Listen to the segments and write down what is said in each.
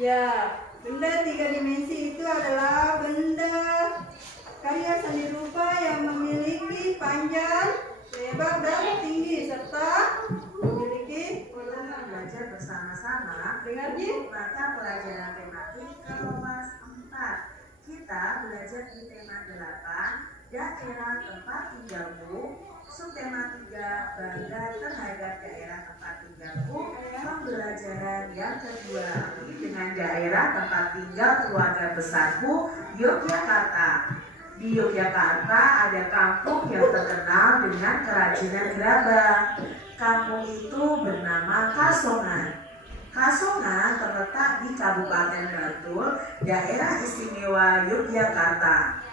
Ya, benda tiga dimensi itu adalah benda karya seni rupa yang memiliki panjang, lebar, dan tinggi serta memiliki Untuk belajar bersama-sama Dengar, Ji? mata pelajaran tematik kelas 4. Kita belajar di tema 8, daerah tempat tinggalmu. Subtema 3, bangga terhadap daerah tempat tinggalku. Pembelajaran yang kedua dengan daerah tempat tinggal keluarga besarku, Yogyakarta. Di Yogyakarta ada kampung yang terkenal dengan kerajinan gerabah. Kampung itu bernama Kasongan. Kasongan terletak di Kabupaten Bantul, daerah istimewa Yogyakarta.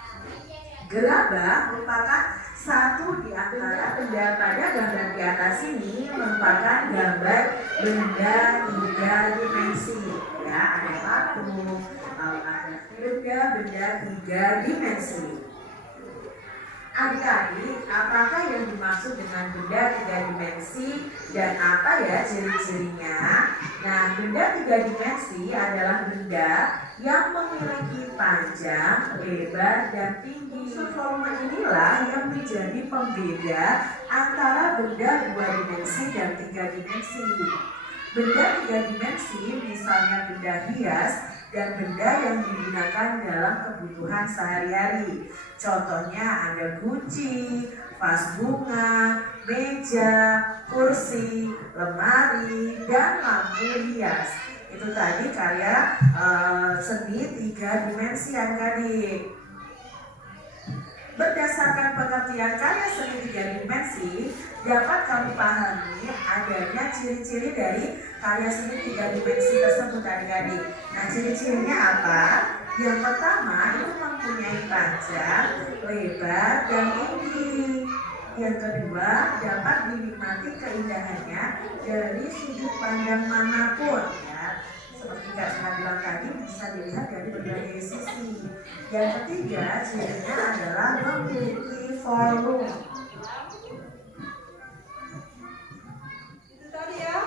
Gerabah merupakan satu di antara benda pada gambar di atas ini merupakan gambar benda tiga dimensi. Ya, ada patung, ada benda tiga dimensi. Adik-adik, apakah yang dimaksud dengan benda tiga dimensi dan apa ya ciri-cirinya? Nah, benda tiga dimensi adalah benda yang memiliki panjang, lebar, dan tinggi. Unsur volume inilah yang menjadi pembeda antara benda dua dimensi dan tiga dimensi. Benda tiga dimensi misalnya benda hias dan benda yang digunakan dalam kebutuhan sehari-hari. Contohnya ada guci, vas bunga, meja, kursi, lemari, dan lampu hias. Itu tadi karya seni tiga dimensi adik-adik. Berdasarkan pengertian karya seni tiga dimensi, dapat kamu pahami adanya ciri-ciri dari karya seni tiga dimensi tersebut adik-adik. Nah, ciri-cirinya apa? Yang pertama itu mempunyai panjang, lebar, dan tinggi. Yang kedua dapat dinikmati keindahannya dari sudut pandang manapun. Ya, seperti Kak Cina bilang tadi bisa dilihat dari berbagai sisi. Yang ketiga cirinya adalah memiliki volume. itu tadi ya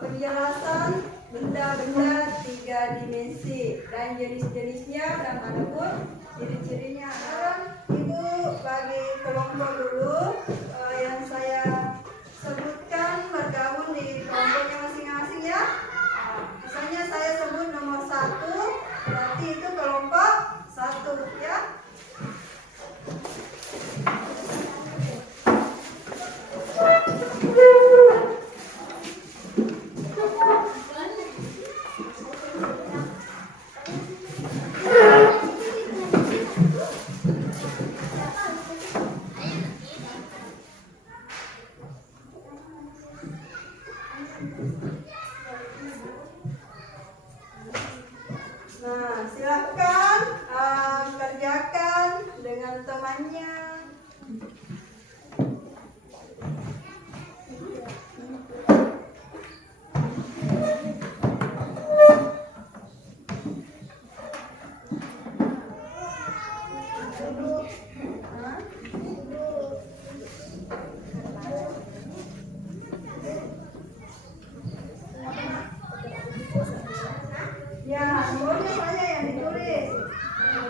penjelasan benda-benda tiga dimensi dan jenis-jenisnya dan adapun ciri-cirinya. Sekarang Ibu bagi kelompok dulu yang saya sebutkan bergabung di kelompoknya masing-masing ya. Misalnya saya sebut nomor 1, berarti itu kelompok 1 ya. Nah, silahkan kerjakan dengan temannya. Ya, nomornya banyak yang ditulis.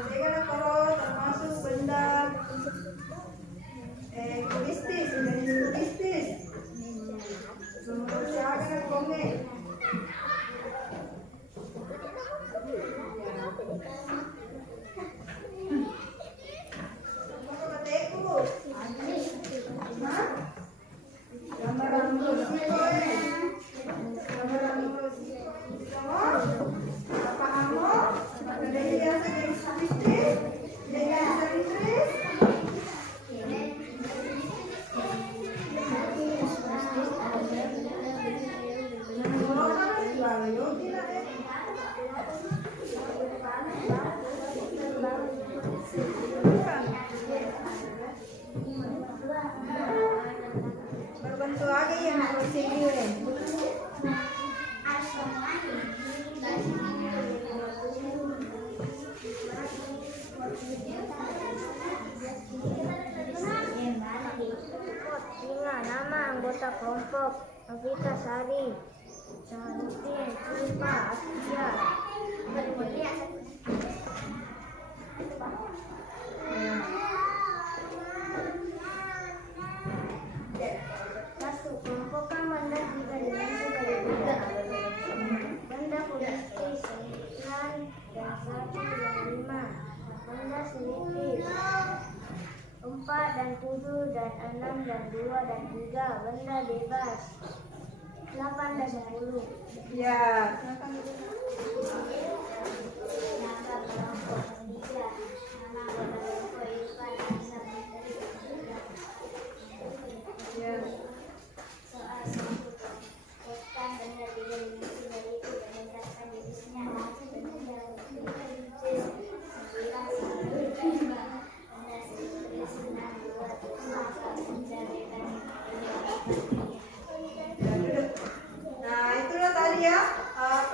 Saya kalau termasuk benda turistis, jenis turistis. Nomor saya akan komen. Berbentuk lagi yang harus dikirim. Nama anggota kelompok Novita Sari. cantik, cepat, ya. Satu, kelompokkan benda tiga dimensi dari benda. Benda kubistis 9 dan 1 dan 5. Benda selipis 4 dan 7 dan 6 dan 2 dan 3. Benda bebas 8 dan 10. Ya. Nama kelompok 3. Nama kelompok Irfan Azhar Menteri. Ya. Soal 1. Kelompokkan benda tiga dimensi dari itu dan letakkan jenisnya. Benda kubistis 9 benda selipis 6 2 4 benda bebas. Ya, duduk. Nah, itulah tadi ya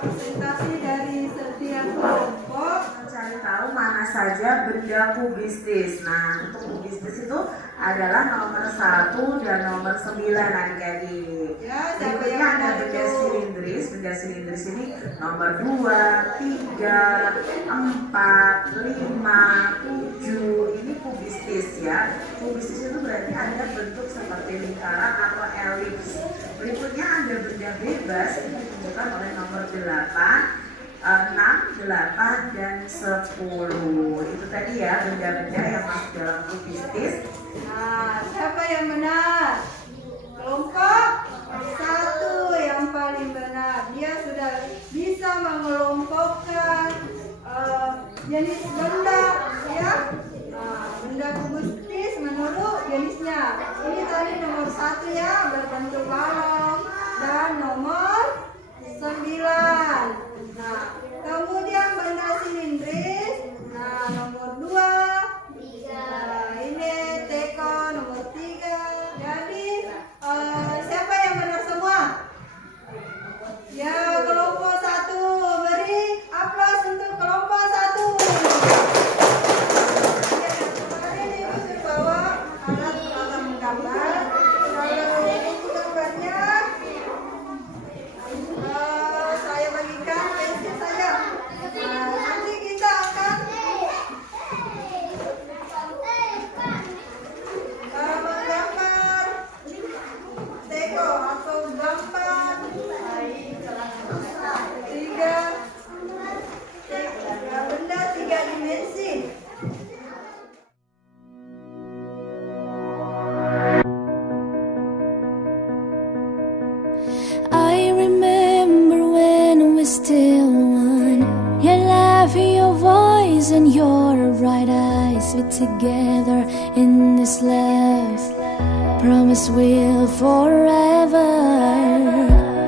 presentasi dari setiap kelompok. Mencari tahu mana saja benda kubistis. Nah, untuk kubistis itu adalah nomor 1 dan nomor 9 adik-adik. Ya, siapa Berikutnya yang ada benar benda itu? silindris. Benda silindris ini nomor 2, 3, 4, 5, 7. Ini kubistis ya. Kubistis itu berarti ada bentuk seperti lingkaran atau elips. Berikutnya ada benda bebas, ini ditunjukkan oleh nomor 8, 6, 8, dan 10. Itu tadi ya benda-benda yang masuk dalam kubistis. Nah, siapa yang benar? Kelompok 1 yang paling benar. Dia sudah bisa mengelompokkan jenis benda ya. Nah, benda kubistis menurut jenisnya. Ini tadi nomor 1 ya, berbentuk balon, dan nomor 9. Nah, kemudian benda silindris. Nah, nomor 2. Nah, ini teko nomor 3. Jadi siapa yang benar semua? Ya, kelompok 1. Beri aplaus untuk kelompok 1. Hari ini Ibu bawa alat menggambar. Kalau buku gambarnya saya bagikan pensil saja. Nah, nanti kita akan menggambar teko atau gambar benda 3 dimensi. I remember when we still one. Your laugh, your voice, and your bright eyes. We're together in this love. Promise we'll forever.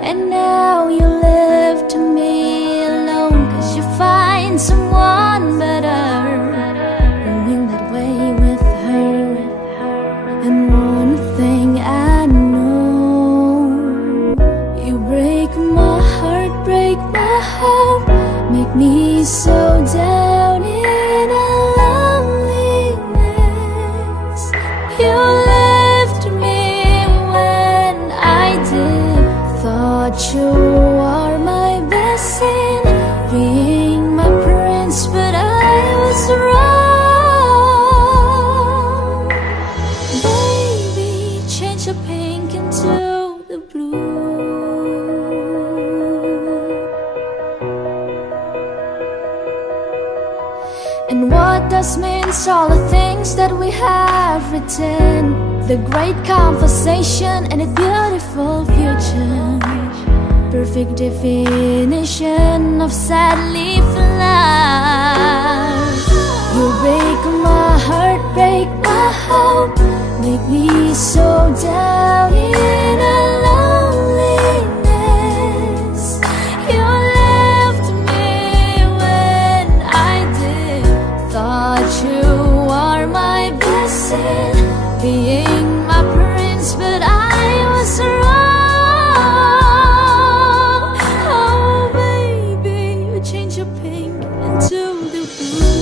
And now you left me alone, 'cause you find someone better. Going that way with her. And one thing I know, you break my heart, break my hope, make me so down in a loneliness. You left me when I did, thought you are my blessing, being my prince, but I was wrong. Baby, change the pink into the blue. And what does means all the things that we have written, the great conversation and a beautiful future, perfect definition of sadly love. You break my heart, break my hope, make me so down in a loneliness. You left me when I did, thought you are my blessing, being my prince, but I was wrong. Oh baby, you change your pink into the blue.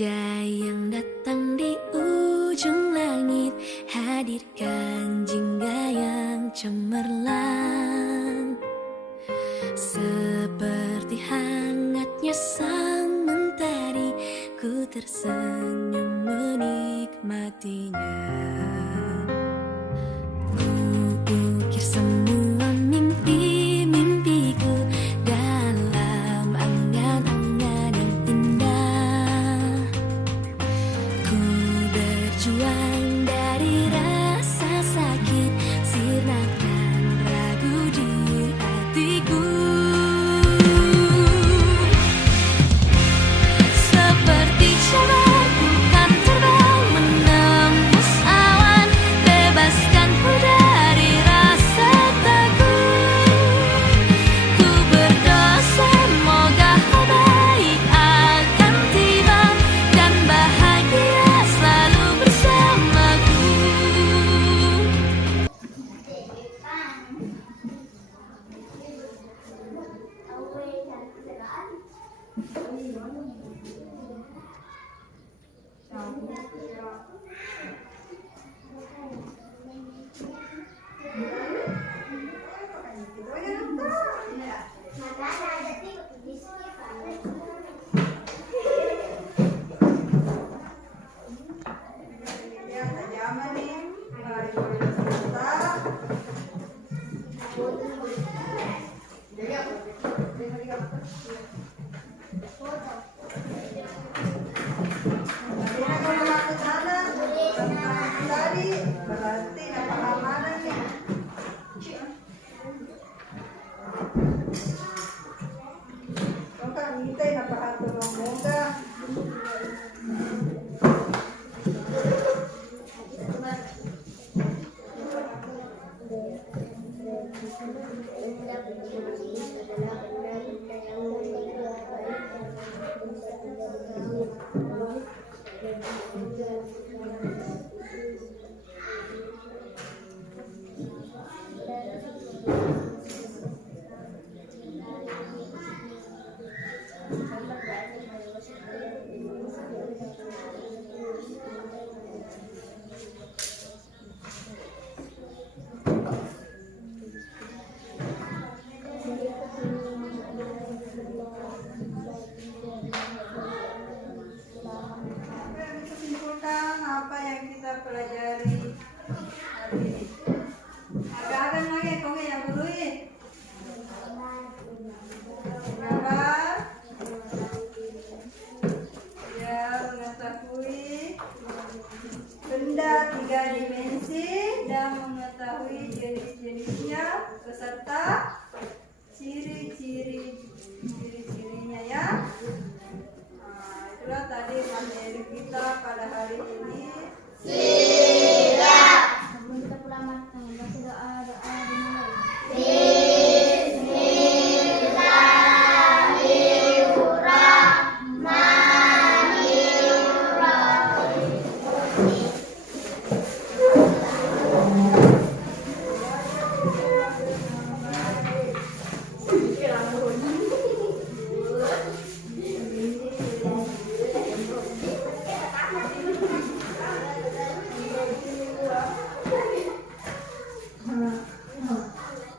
Senja yang datang di ujung langit, hadirkan jingga yang cemerlang. Seperti hangatnya sang mentari, ku tersenyum menikmatinya. Ku ukir semua mimpi-mimpiku dalam angan-angan yang indah. Ku berjuang dari rasa sakit, sirnakan ragu di hatiku. Seperti jalan ku kan terbang menembus awan, bebaskanku dari rasa takut. Ku berdoa semoga hal baik akan tiba dan bahagia selalu bersamaku. Berarti pengamanan nih. Kung kangitay na pahatulong mo ka. Simpulkan apa yang kita pelajari hari ini. Agak-agak lagi kong yang gurui. Gambar. Ya, mengetahui benda 3 dimensi dan mengetahui jenis-jenisnya beserta ciri